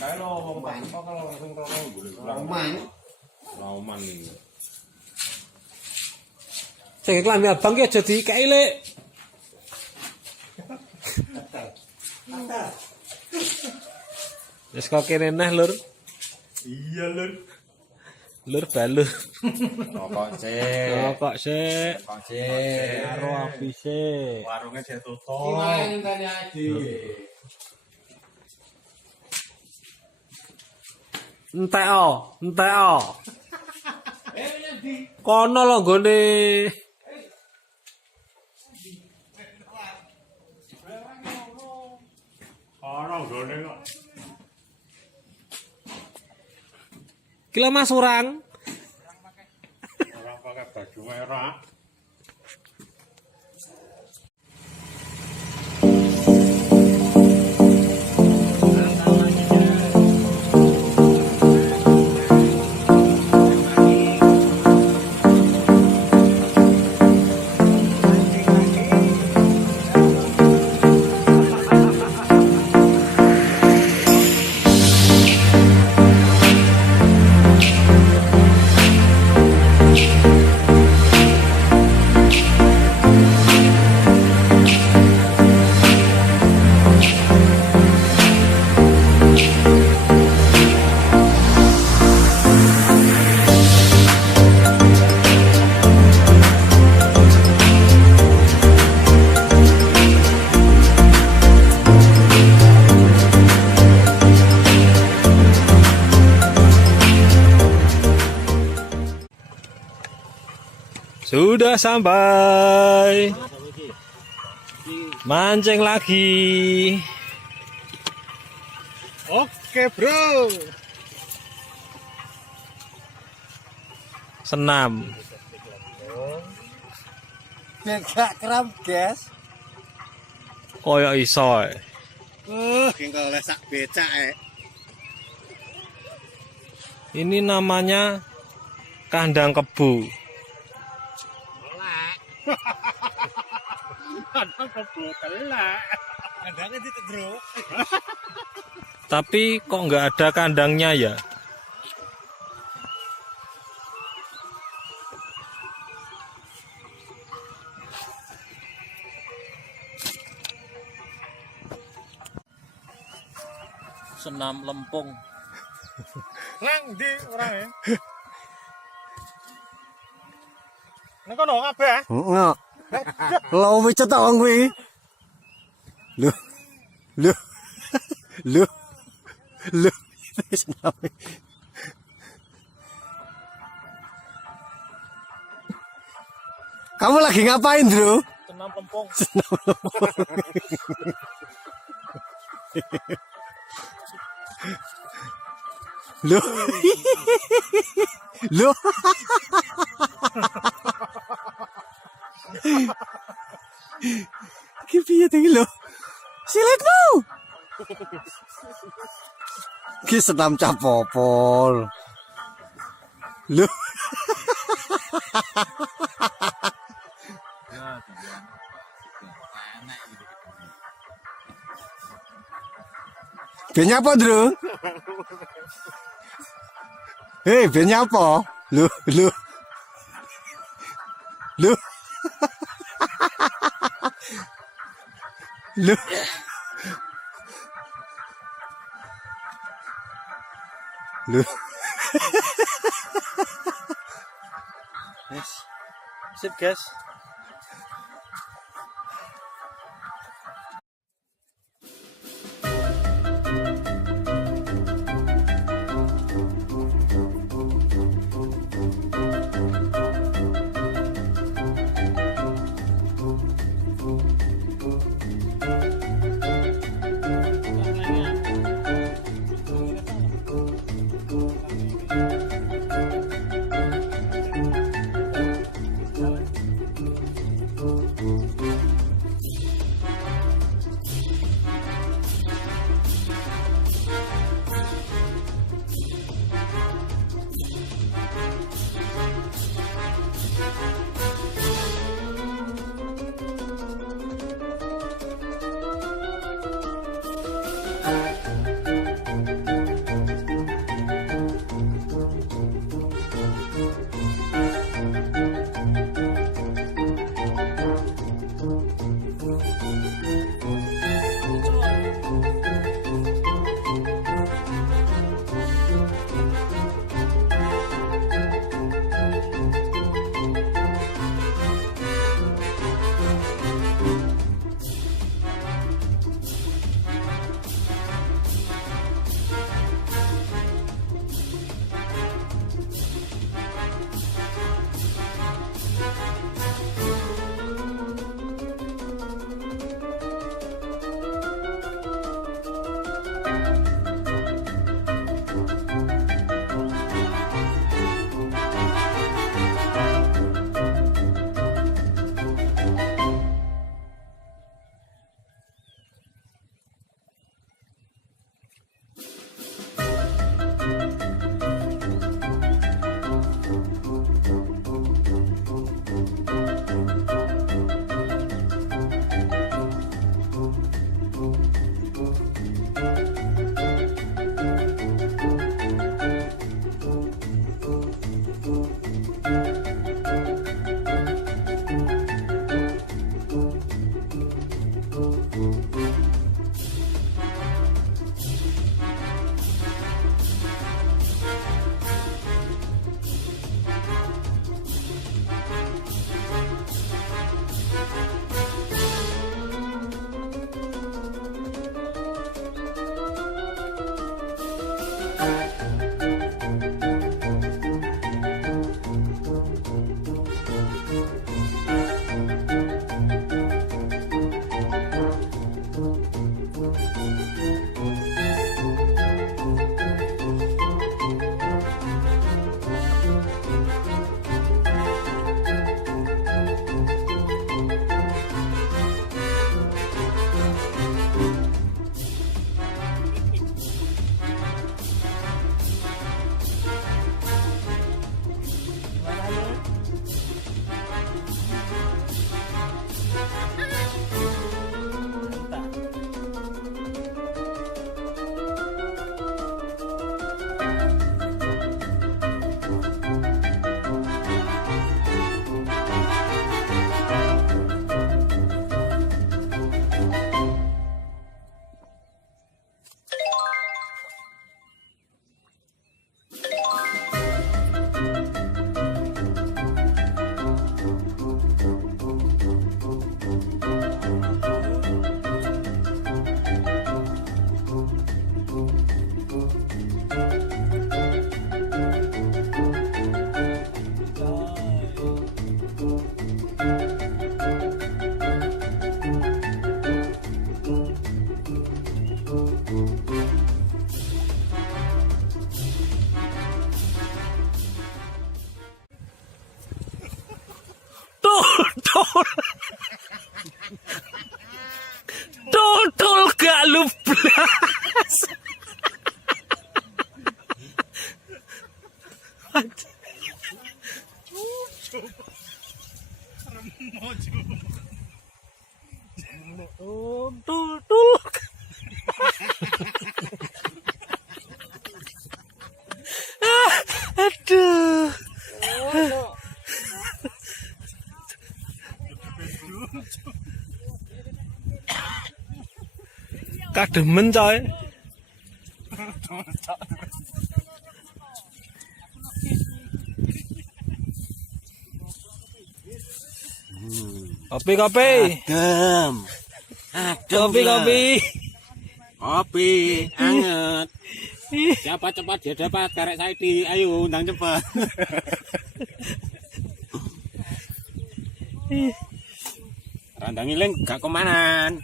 Kalau wong tak kalau langsung rono golek Lauman iki. Sing klambi abang ki aja dikeki, Lek. Wis kok kene neh, Lur. Iya, Lur. Lur balur. Rokok sik. Rokok sik. Rokok sik. Karo api sik. Warunge ditutup. Gimana tanya Adi? Entek-o. Kono lho nggone. Ora nggone kok. Kilo Mas Urang. Ora pakai baju merah. Sudah sampai. Mancing lagi. Oke, Bro. Senam. Gak kram, guys. Koyo iso. Engko oleh sak becak Ini namanya kandang kebo. Kandang kebo telak. Kandangnya ditedro. Tapi kok nggak ada kandangnya ya? Senam lempung. Nang ndi orangnya? Nang kono kabeh. Heeh. Lho wis cetok wong kuwi. Lho. Kamu lagi ngapain, Bro? Senam lempung. Loh. Loh. Ki piye iki lho? Siletmu. Ki senam capopol. Loh. Benya apa, Bro? Hei, benya apa? Loh. Loh. Yes. Sip, guys. Tul. Aduh. Kademen coy. Kopi. Adem. Kopi. Kopi anget. Siapa cepat dia dapat karek Saidi. Ayo undang cepat. Randang iling gak kemanan.